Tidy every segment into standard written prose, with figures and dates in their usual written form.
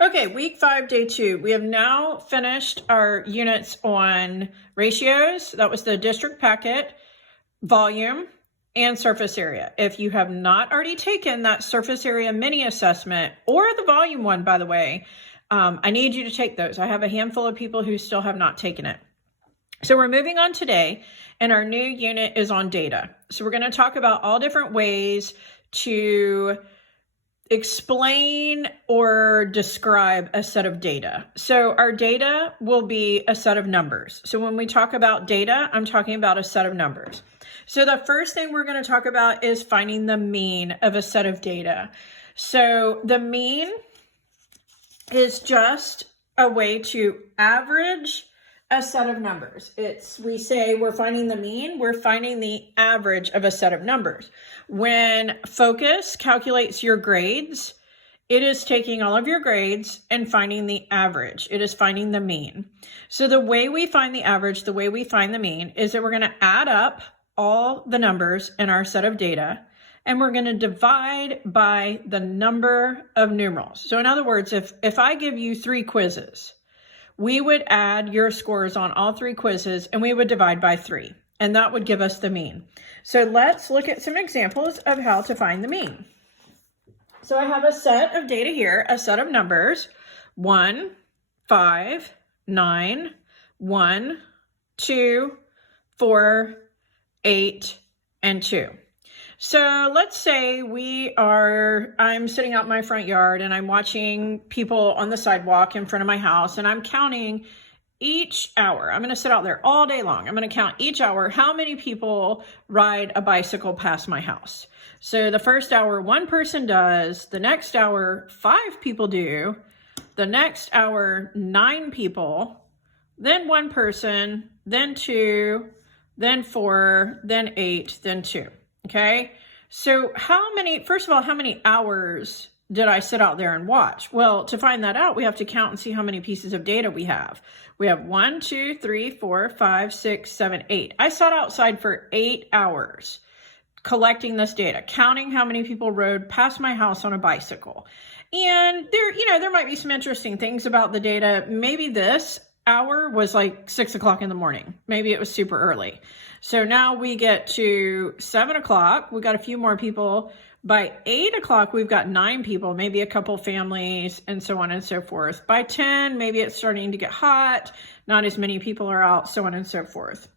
Okay, week 5, day 2. We have now finished our units on ratios. That was the district packet, volume, and surface area. If you have not already taken that surface area mini assessment or the volume one, by the way, I need you to take those. I have a handful of people who still have not taken it. So we're moving on today, and our new unit is on data. So we're going to talk about all different ways to explain or describe a set of data. So our data will be a set of numbers. So when we talk about data, I'm talking about a set of numbers. So the first thing we're going to talk about is finding the mean of a set of data. So the mean is just a way to average a set of numbers. We say we're finding the mean, we're finding the average of a set of numbers. When Focus calculates your grades, it is taking all of your grades and finding the average. It is finding the mean. So the way we find the average, the way we find the mean is that we're going to add up all the numbers in our set of data, and we're going to divide by the number of numerals. So in other words, if I give you 3 quizzes, we would add your scores on all 3 quizzes and we would divide by 3, and that would give us the mean. So let's look at some examples of how to find the mean. So I have a set of data here, a set of numbers, 1, 5, 9, 1, 2, 4, 8, and 2. So let's say I'm sitting out in my front yard and I'm watching people on the sidewalk in front of my house, and I'm counting each hour. I'm going to sit out there all day long. I'm going to count each hour how many people ride a bicycle past my house. So the first hour, 1 person does. The next hour, 5 people do. The next hour, 9 people. Then 1 person, then 2, then 4, then 8, then 2. Okay, so first of all, how many hours did I sit out there and watch? Well, to find that out, we have to count and see how many pieces of data we have. We have 1, 2, 3, 4, 5, 6, 7, 8. I sat outside for 8 hours collecting this data, counting how many people rode past my house on a bicycle. And there might be some interesting things about the data. Maybe this hour was like 6 o'clock in the morning. Maybe it was super early. So now we get to 7 o'clock. We got a few more people. By 8 o'clock, we've got 9 people, maybe a couple families, and so on and so forth. By 10, maybe it's starting to get hot. Not as many people are out, so on and so forth.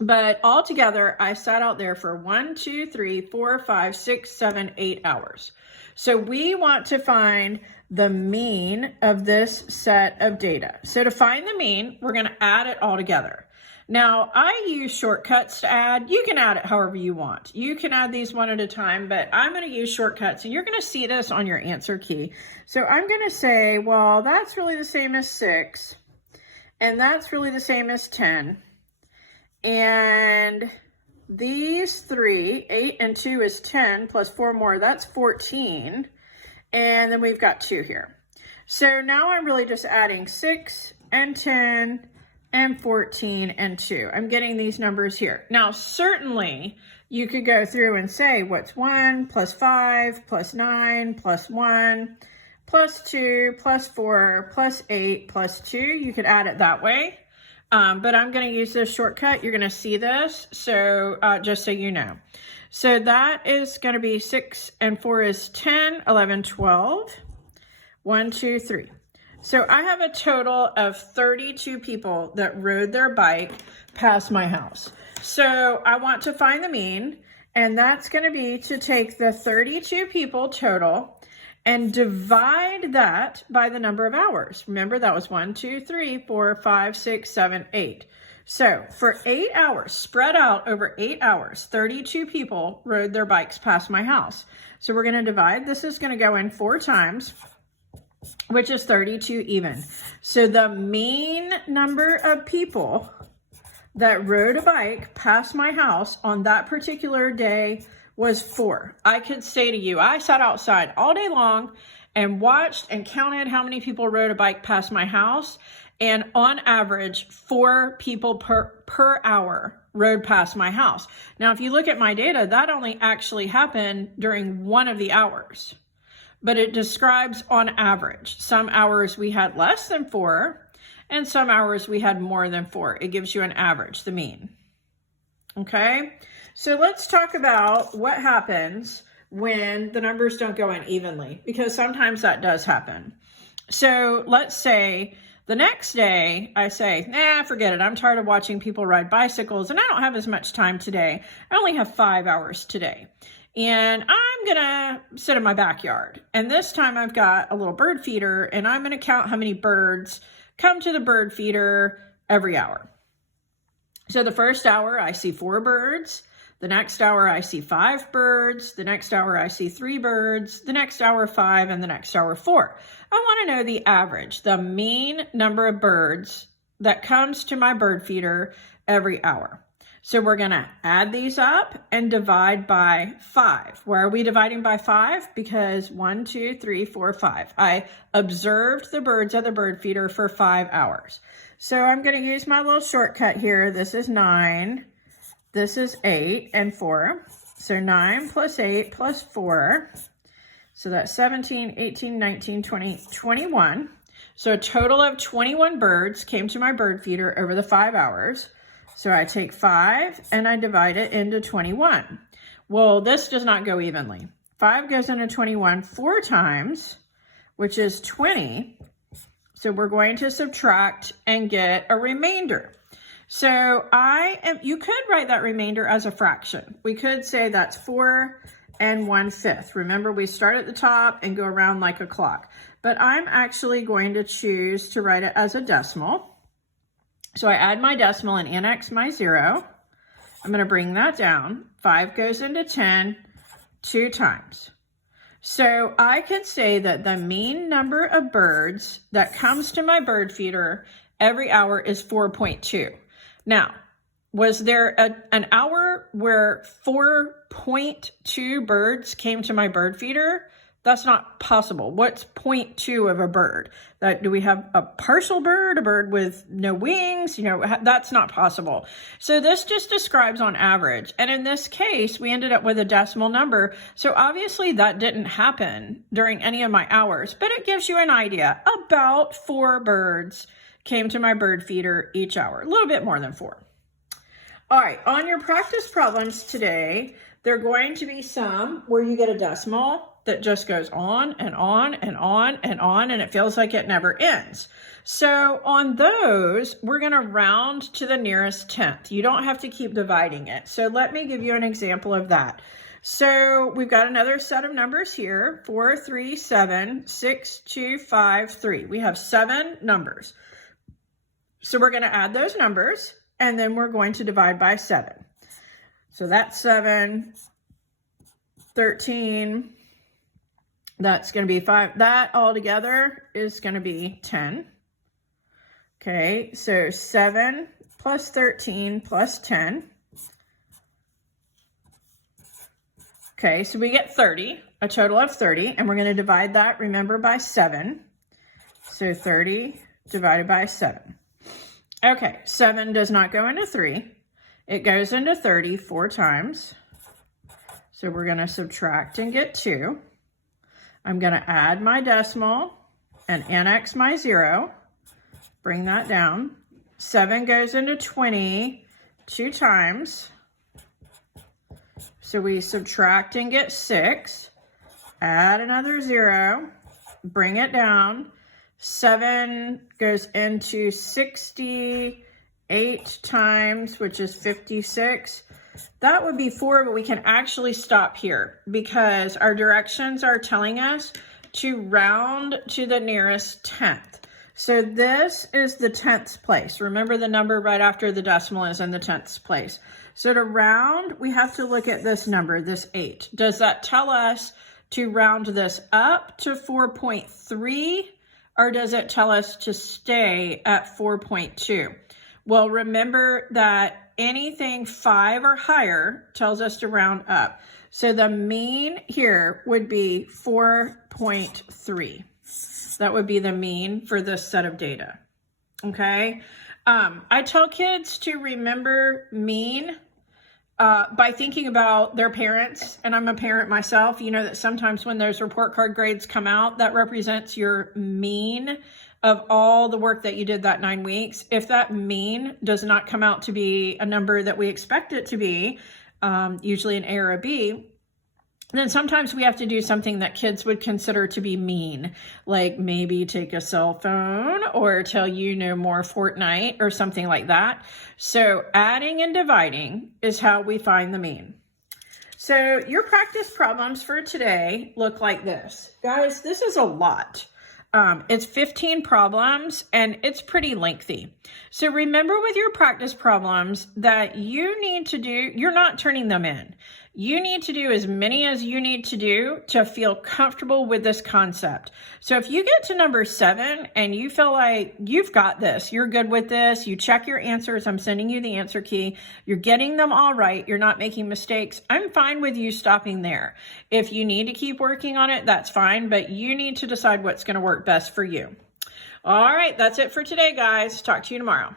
But altogether, I sat out there for 1, 2, 3, 4, 5, 6, 7, 8 hours. So we want to find the mean of this set of data. So to find the mean, we're going to add it all together. Now, I use shortcuts to add. You can add it however you want. You can add these one at a time, but I'm going to use shortcuts, and you're going to see this on your answer key. So I'm going to say, well, that's really the same as 6, and that's really the same as 10. And these 3, 8 and 2 is 10, plus 4 more, that's 14. And then we've got 2 here. So now I'm really just adding 6 and 10 and 14 and 2. I'm getting these numbers here. Now, certainly you could go through and say, what's 1 plus 5 plus 9 plus 1 plus 2 plus 4 plus 8 plus 2. You could add it that way. But I'm going to use this shortcut. You're going to see this. So just so you know. So that is going to be 6 and 4 is 10, 11, 12. 1, 2, 3. So I have a total of 32 people that rode their bike past my house. So I want to find the mean, and that's going to be to take the 32 people total and divide that by the number of hours. Remember, that was 1, 2, 3, 4, 5, 6, 7, 8. So for 8 hours, spread out over 8 hours, 32 people rode their bikes past my house. So we're going to divide. This is going to go in 4 times, which is 32 even. So the mean number of people that rode a bike past my house on that particular day was 4. I could say to you, I sat outside all day long and watched and counted how many people rode a bike past my house. And on average, 4 people per hour rode past my house. Now, if you look at my data, that only actually happened during one of the hours. but it describes on average. Some hours we had less than 4, and some hours we had more than 4. It gives you an average, the mean. Okay, so let's talk about what happens when the numbers don't go in evenly, because sometimes that does happen. So let's say the next day I say, nah, forget it. I'm tired of watching people ride bicycles and I don't have as much time today. I only have 5 hours today. And I'm gonna sit in my backyard. And this time I've got a little bird feeder and I'm gonna count how many birds come to the bird feeder every hour. So the first hour I see 4 birds. The next hour I see 5 birds. The next hour I see 3 birds. The next hour 5, and the next hour 4. I want to know the average, the mean number of birds that comes to my bird feeder every hour. So we're going to add these up and divide by 5. Why are we dividing by 5? Because 1, 2, 3, 4, 5. I observed the birds at the bird feeder for 5 hours. So I'm going to use my little shortcut here. This is 9. This is 8 and 4. So 9 plus 8 plus 4. So that's 17, 18, 19, 20, 21. So a total of 21 birds came to my bird feeder over the 5 hours. So I take 5 and I divide it into 21. Well, this does not go evenly. 5 goes into 21 4 times, which is 20. So we're going to subtract and get a remainder. So you could write that remainder as a fraction. We could say that's 4 and 1/5. Remember, we start at the top and go around like a clock. But I'm actually going to choose to write it as a decimal. So I add my decimal and annex my 0. I'm going to bring that down. 5 goes into 10 2 times. So I could say that the mean number of birds that comes to my bird feeder every hour is 4.2. Now, was there an hour where 4.2 birds came to my bird feeder? That's not possible. What's 0.2 of a bird? Do we have a partial bird, a bird with no wings? That's not possible. So this just describes on average. And in this case, we ended up with a decimal number. So obviously that didn't happen during any of my hours, but it gives you an idea. About 4 birds came to my bird feeder each hour, a little bit more than 4. All right, on your practice problems today, there are going to be some where you get a decimal that just goes on and on and on and on, and it feels like it never ends. So on those, we're going to round to the nearest tenth. You don't have to keep dividing it. So let me give you an example of that. So we've got another set of numbers here, 4, 3, 7, 6, 2, 5, 3. We have 7 numbers. So we're going to add those numbers, and then we're going to divide by 7. So that's 7, 13, that's going to be 5. That all together is going to be 10. Okay, so 7 plus 13 plus 10. Okay, so we get 30, a total of 30, and we're going to divide that, remember, by 7. So 30 divided by 7. Okay, 7 does not go into 3. It goes into 30 4 times. So we're going to subtract and get 2. I'm going to add my decimal and annex my 0. Bring that down. 7 goes into 20 2 times. So we subtract and get 6. Add another 0. Bring it down. 7 goes into 68 times, which is 56. That would be 4, but we can actually stop here because our directions are telling us to round to the nearest tenth. So this is the 10th place. Remember, the number right after the decimal is in the 10th place. So to round, we have to look at this number, this 8. Does that tell us to round this up to 4.3? Or does it tell us to stay at 4.2? Well, remember that anything 5 or higher tells us to round up. So the mean here would be 4.3. That would be the mean for this set of data. Okay. I tell kids to remember mean by thinking about their parents, and I'm a parent myself, you know that sometimes when those report card grades come out, that represents your mean of all the work that you did that 9 weeks. If that mean does not come out to be a number that we expect it to be, usually an A or a B, then sometimes we have to do something that kids would consider to be mean, like maybe take a cell phone or tell you no more Fortnite or something like that. So adding and dividing is how we find the mean. So your practice problems for today look like this. Guys, this is a lot. It's 15 problems and it's pretty lengthy. So remember with your practice problems that you need to do, you're not turning them in. You need to do as many as you need to do to feel comfortable with this concept. So if you get to number 7 and you feel like you've got this, you're good with this, you check your answers, I'm sending you the answer key, you're getting them all right, you're not making mistakes, I'm fine with you stopping there. If you need to keep working on it, that's fine, but you need to decide what's going to work best for you. All right, that's it for today, guys. Talk to you tomorrow.